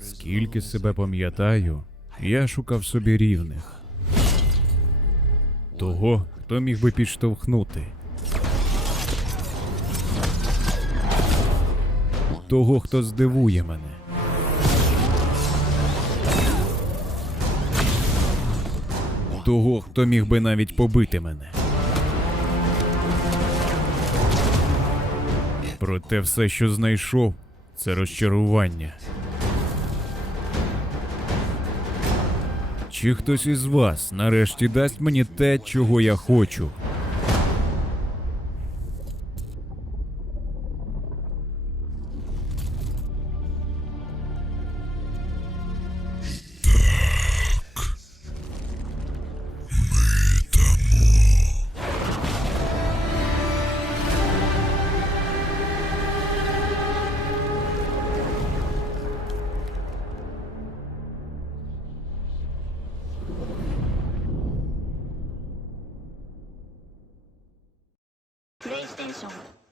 Скільки себе пам'ятаю, я шукав собі рівних. Того, хто міг би підштовхнути. Того, хто здивує мене. Того, хто міг би навіть побити мене. Проте все, що знайшов, це розчарування. Чи хтось із вас нарешті дасть мені те, чого я хочу? プレイステーション。